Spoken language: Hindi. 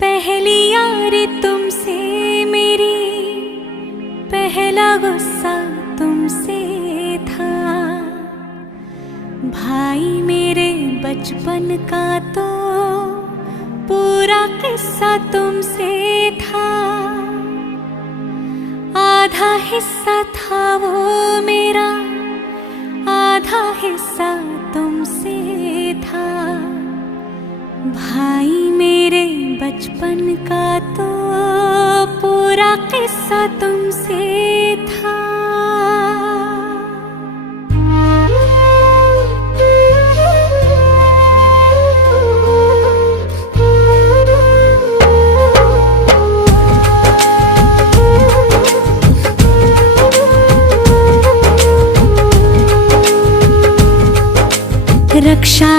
पहली यारी तुमसे मेरी, पहला गुस्सा तुमसे था। भाई मेरे बचपन का तो पूरा किस्सा तुमसे था। आधा हिस्सा था वो मेरा, आधा हिस्सा तुमसे था। भाई मेरे बचपन का तो पूरा किस्सा तुमसे था। रक्षा